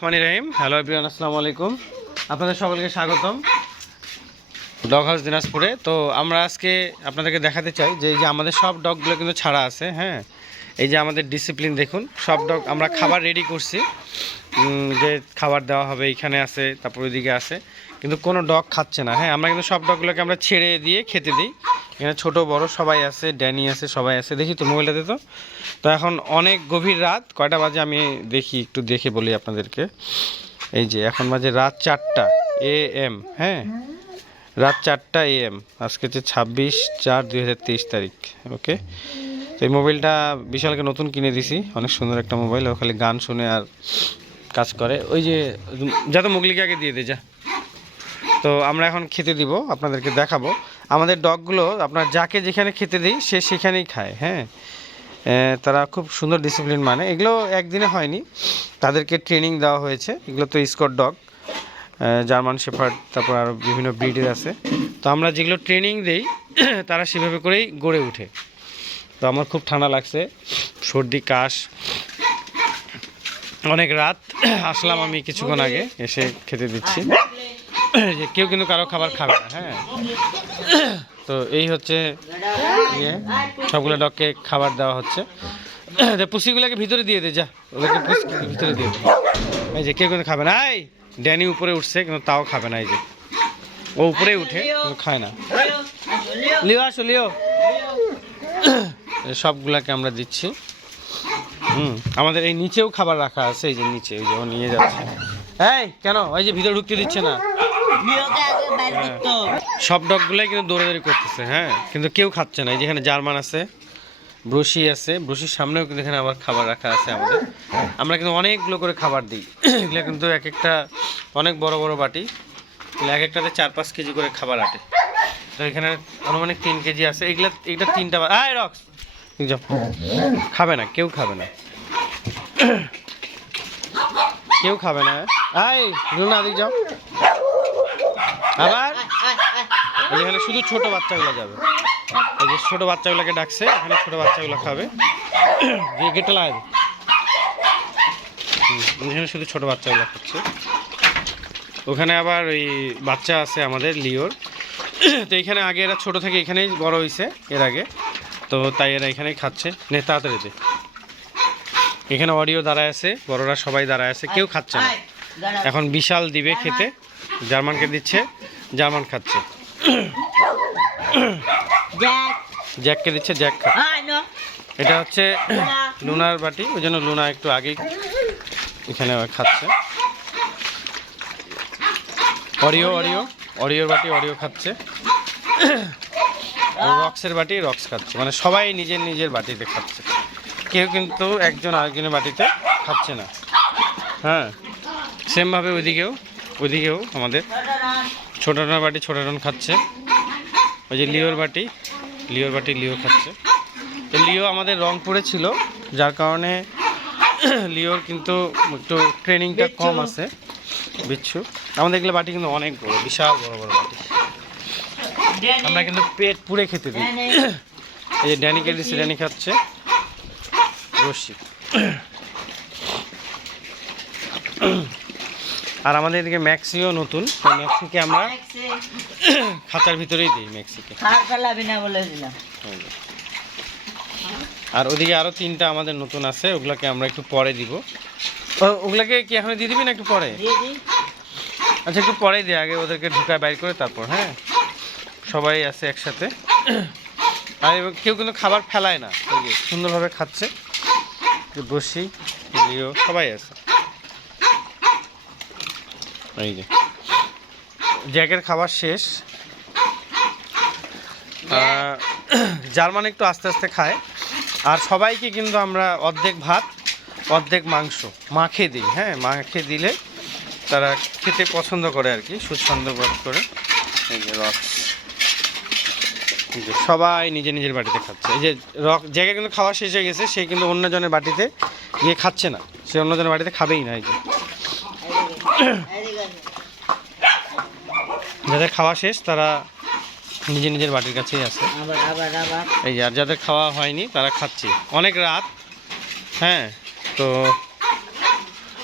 রহমানি রহিম hello everyone আসসালামু আলাইকুম। আপনাদের সকলকে স্বাগতম। ডগ হাউস দিনাজপুরে। তো আমরা আজকে আপনাদেরকে দেখাতে চাই যে, এই যে আমাদের সব ডগগুলো কিন্তু ছাড়া আছে হ্যাঁ? এই যে আমাদের ডিসিপ্লিন দেখুন, সব ডগ আমরা খাবার রেডি করছি। যে খাবার দেওয়া হবে এইখানে আছে, তারপর ওইদিকে আছে। কিন্তু কোনো ডগ খাচ্ছে না হ্যাঁ? আমরা কিন্তু সব ডগগুলোকে আমরা ছেড়ে দিয়ে খেতে দিই। এখানে ছোটো, বড় সবাই আছে ড্যানি আছে, সবাই আছে। দেখি তো মোবাইলটাতে তো। তো এখন অনেক গভীর রাত। কয়টা বাজে আমি দেখি, একটু দেখে বলি আপনাদেরকে। এই যে এখন বাজে রাত চারটা এ এম হ্যাঁ? রাত চারটা এ এম, আজকে হচ্ছে ছাব্বিশ চার দুই হাজার তেইশ তারিখ, ওকে? তো এই মোবাইলটা বিশালকে নতুন কিনে দিছি, অনেক সুন্দর একটা মোবাইল, ও খালি গান শুনে আর কাজ করে। ওই যে, যা তো মুগলিকে আগে দিয়ে দে, যা। তো আমরা এখন খেতে দিব, আপনাদেরকে দেখাবো। আমাদের ডগগুলো, আপনার যাকে যেখানে খেতে দিই, সে সেখানেই খায় হ্যাঁ? তারা খুব সুন্দর ডিসিপ্লিন মানে। এগুলো একদিনে হয়নি। তাদেরকে ট্রেনিং দেওয়া হয়েছে। এগুলো তো স্কট ডগ জার্মান শেফার্ড তারপর আরও বিভিন্ন ব্রিডের আছে। তো আমরা যেগুলো ট্রেনিং দেই, তারা সেভাবে করেই গড়ে ওঠে। তো আমার খুব ঠান্ডা লাগছে। সর্দি, কাশ। অনেক রাত। আসলাম আমি কিছুক্ষণ আগে, এসে খেতে দিচ্ছি। কেউ কিন্তু কারও খাবার খাবে না হ্যাঁ। তো এই হচ্ছে ইয়ে সবগুলো ডগকে খাবার দেওয়া হচ্ছে। পুষিগুলোকে ভিতরে দিয়ে দে, যা। ওদেরকে ভিতরে দিয়ে দে। এই যে, কেউ কিন্তু খাবে না। এই, ড্যানি উপরে উঠছে, কিন্তু তাও খাবে না, এই যে। ও উপরে উঠে খায় না। লিও, আসো, লিও। সবগুলাকে আমরা দিচ্ছি। হুম, আমাদের এই নিচেও খাবার রাখা আছে, এই যে নিচে ওই যে ও নিয়ে যাচ্ছে। এই, কেন? ওই যে ভিতরে ঢুকতে দিচ্ছে না। সব ডগগুলাই কিন্তু দৌড়াদৌড়ি করতেছে হ্যাঁ? কিন্তু কেউ খাচ্ছে না। যেখানে জার্মান আছে, ব্রুশি আছে, ব্রুশির সামনেও কিন্তু এখানে আবার খাবার রাখা আছে আমাদের। আমরা কিন্তু অনেকগুলো করে খাবার দিই। এগুলো কিন্তু এক একটা, অনেক বড় বড় বাটি। এক একটাতে চার পাঁচ কেজি করে খাবার আটে। তো এখানে আনুমানিক তিন কেজি আছে। এগুলা এইটা তিনটা আয়, রক্স! খাবে না, কেউ খাবে না। কেউ খাবে না আয় না দিক যাও। আবার? এখানে শুধু ছোট বাচ্চাগুলো যাবে। এই যে ছোট বাচ্চাগুলোকে ডাকছে এখানে ছোট বাচ্চাগুলো খাবে। দিয়ে গেটে। হুম, এখানে শুধু ছোট বাচ্চাগুলো খাচ্ছে। ওখানে আবার ওই বাচ্চা আছে আমাদের লিওর। তো এখানে আগে এরা ছোট থেকে এখানেই বড় হয়েছে এর আগে। তো তাই এরা এখানেই খাচ্ছে। নে তাড়াতাড়ি দে। এখানে অডিও দাঁড়ায় আছে বড়রা সবাই দাঁড়ায় আছে কেউ খাচ্ছে না। এখন বিশাল দিবে খেতে। জার্মানকে দিচ্ছে জার্মান খাচ্ছে। জ্যাককে দিচ্ছে জ্যাক খাচ্ছে এটা হচ্ছে লুনার বাটি ওই জন্য লুনা একটু আগেই এখানে খাচ্ছে। অরিও অরিও অরিওর বাটি অরিও খাচ্ছে। রক্সের বাটি রক্স খাচ্ছে। মানে সবাই নিজের নিজের বাটিতে খাচ্ছে। কেউ কিন্তু একজন আরেকজনের বাটিতে খাচ্ছে না। হ্যাঁ সেমভাবে ওইদিকেও ওইদিকেও আমাদের। ছোট রান বাটি ছোট রান খাচ্ছে। ওই যে লিওর বাটি লিওর বাটি লিও খাচ্ছে। তো লিও আমাদের রংপুরে ছিল যার কারণে লিওর কিন্তু একটু ট্রেনিংটা কম আছে। বিচ্ছু। আমাদের এগুলো বাটি কিন্তু অনেক বড় বিশাল বড় বড় বাটি। আমরা কিন্তু পেট পুড়ে খেতে দিই। এই যে ড্যানিকে দিচ্ছে ড্যানি খাচ্ছে। রশি আর আমাদের এদিকে ম্যাক্সিও নতুন তো ম্যাক্সিকে আমরা খাঁচার ভিতরেই দিই ম্যাক্সিকে। আর ওদিকে আরও তিনটা আমাদের নতুন আছে ওগুলাকে আমরা একটু পরে দিব। ওগুলাকে কি এখন দিয়ে দিবি না একটু পরে? দিই। আচ্ছা একটু পরেই দিয়ে আগে ওদেরকে ঢুকায় বাইর করে তারপর হ্যাঁ? সবাই আছে একসাথে। আর কেউ কিন্তু খাবার ফেলায় না সুন্দরভাবে খাচ্ছে। বসি সবাই আছে। এই যে। জ্যাকের খাবার শেষ। জার্মান একটু আস্তে আস্তে খায়। আর সবাইকে কিন্তু আমরা অর্ধেক ভাত, অর্ধেক মাংস, মাখে দিই হ্যাঁ মাখে দিলে তারা খেতে পছন্দ করে আর কি, সুস্বাদু বোধ করে। এই যে এই সবাই নিজের নিজের বাটিতে খাচ্ছে। এই যে রক জায়গায় কিন্তু খাওয়া শেষ হয়ে গেছে, সে কিন্তু অন্যজনের বাটিতে গিয়ে খাচ্ছে না। সে অন্যজনের বাটিতে খাবেই না, এই যে। যাদের খাওয়া শেষ তারা নিজের নিজের বাটির কাছেই আছে। এই যে আর যাদের খাওয়া হয়নি তারা খাচ্ছে। অনেক রাত হ্যাঁ? তো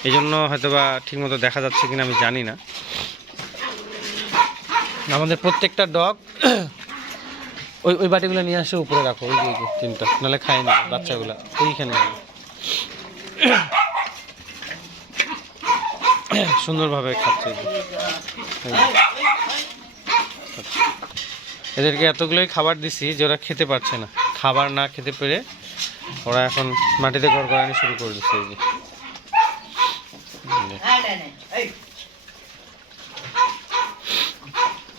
এই জন্য হয়তো বা ঠিকমতো দেখা যাচ্ছে কিনা আমি জানি না। আমাদের প্রত্যেকটা ডগ ওই ওই বাটিগুলো নিয়ে আসে উপরে রাখো। ওই যে ওই তিনটা। নাহলে খায় না বাচ্চাগুলো। ওইখানে সুন্দরভাবে খাচ্ছে এই যে। এই যে। আচ্ছা। এদেরকে এতগুলোই খাবার দিছি যে ওরা খেতে পারছে না। খাবার না খেতে পেরে ওরা এখন মাটিতে ঘর করানি শুরু করে দিচ্ছে এই যে।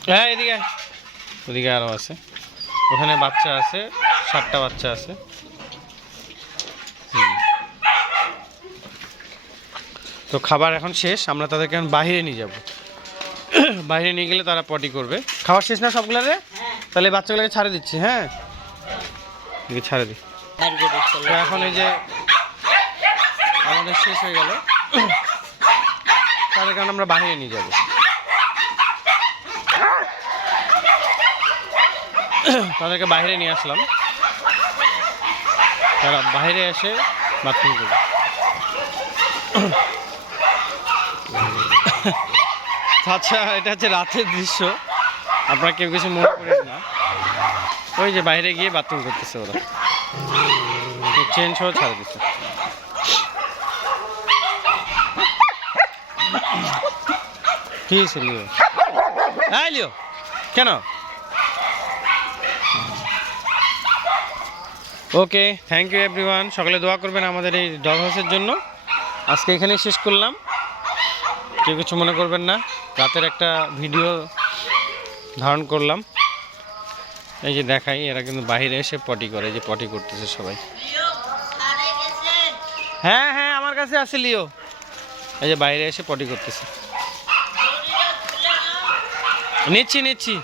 হ্যাঁ এদিকে ওদিকে আরও আছে। ওখানে বাচ্চা আছে, সাতটা বাচ্চা আছে। তো খাবার এখন শেষ, আমরা তাদেরকে এখন বাইরে নিয়ে যাব। বাইরে নিয়ে গেলে তারা পটি করবে। খাবার শেষ না সবগুলারে? হ্যাঁ। তাহলে বাচ্চাগুলোকে ছাড়ে দিচ্ছি হ্যাঁ? ছাড়ে দিই এখন এই যে আমাদের শেষ হয়ে গেল। তাদের কারণে আমরা বাইরে নিয়ে যাব। তাদেরকে বাইরে নিয়ে আসলাম। তারা বাইরে এসে বাথরুম করবে। আচ্ছা এটা হচ্ছে রাতের দৃশ্য। আপনারা কেউ কিছু মনে করেন না। ওই যে বাইরে গিয়ে বাথরুম করতেছে ওরা। চেন সহ ছাড়ে দিচ্ছে কি হয়েছে হ্যাঁ কেন? ওকে থ্যাংক ইউ এভরিওয়ান সকলে দোয়া করবেন আমাদের এই ডগ হাউসের জন্য। আজকে এখানেই শেষ করলাম। কেউ কিছু মনে করবেন না। রাতের একটা ভিডিও ধারণ করলাম। এই যে দেখাই, এরা কিন্তু বাহিরে এসে পটি করে যে পটি করতেছে সবাই। হ্যাঁ হ্যাঁ আমার কাছে আছে, লিও। এই যে বাইরে এসে পটি করতেছে। নিচ্ছি নিচ্ছি।